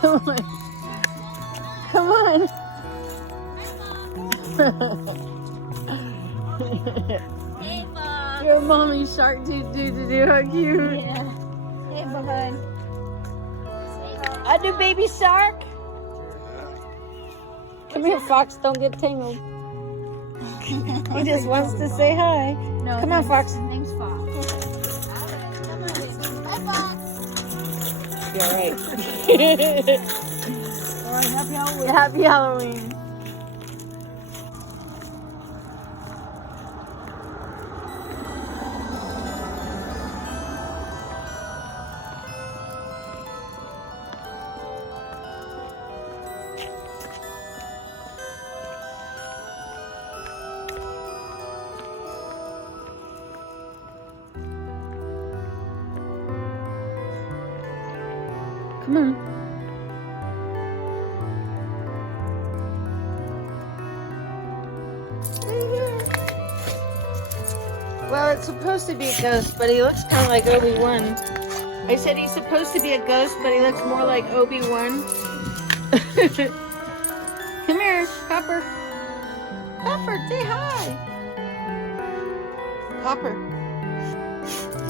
Come on. Come on. Hey, Bob. Your mommy shark do. How cute. Yeah. Hey, bud. I do baby shark. Come here, Fox. Don't get tangled. He just wants to say hi. No, Come on, Fox. His name's Fox. Come on, baby. Hi, Fox. You're all right. All right, happy Halloween. Happy Halloween. Come on. Well, it's supposed to be a ghost, but he looks kind of like Obi-Wan. I said he's supposed to be a ghost, but he looks more like Obi-Wan. Come here, Hopper. Hopper, say hi. Hopper.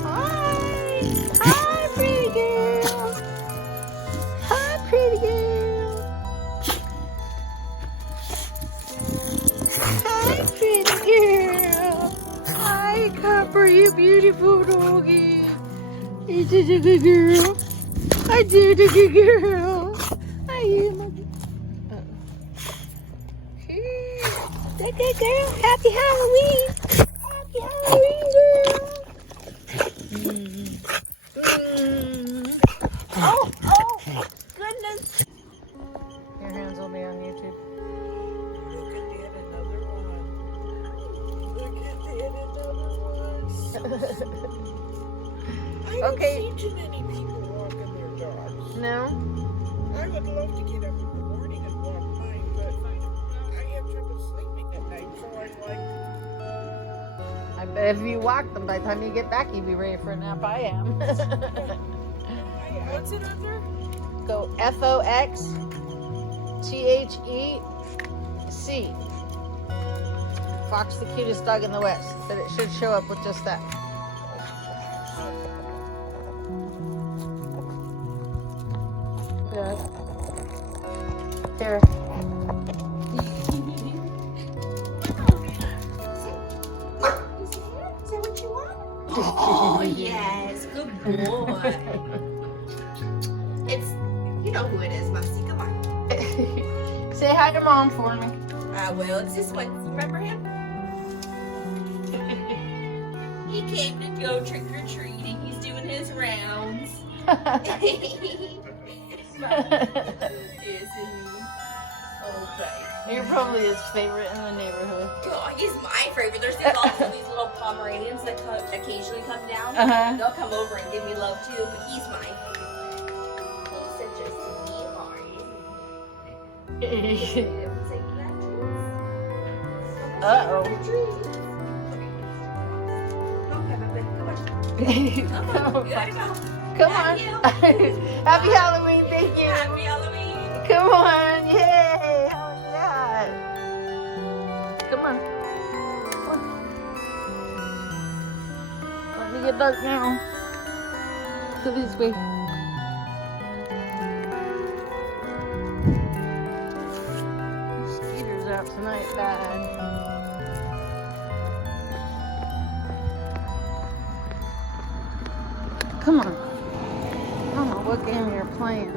Hi. Hi, pretty girl. Hi, pretty girl. Hi, pretty girl. Hi, Copper, you beautiful doggy. You did a good girl. I did a good girl. I am a good good girl. Happy Halloween. Happy Halloween, girl. Oh, goodness. Your hands will be on YouTube. Look at yet another one. Look at yet another one. I don't Okay. see too many people walking their dogs. No? I would love to get up in the morning and walk mine, but I have trouble sleeping at night, so I'm like, I bet if you walk them, by the time you get back, you'd be ready for a nap. I am. what's it under? Go FOXTHEC. Fox, the cutest dog in the West. But it should show up with just that. Good. Here. Is that what you want? Oh, yes. Good boy. It's, you know who it is, Mumsy. Come on. Say hi to Mom for me. Well, it's this one. Remember him? He came to go trick or treating. He's doing his rounds. Isn't he? Okay. You're probably his favorite in the neighborhood. Oh, he's my favorite. There's also these little Pomeranians that occasionally come down. Uh-huh. They'll come over and give me love too, but he's my favorite. He's such a sweetheart. Uh-oh. Come on. Happy Halloween, thank you. Happy Halloween. Come on, yay! How was that? Come on. Come on. Let me get dark now. Go this way. Skeeter's out tonight, bad. Come on. I don't know what game you're playing.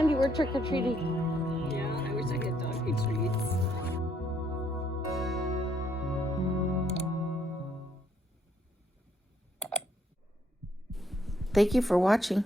candy. We're trick-or-treating. Yeah, I wish I had doggy treats. Thank you for watching.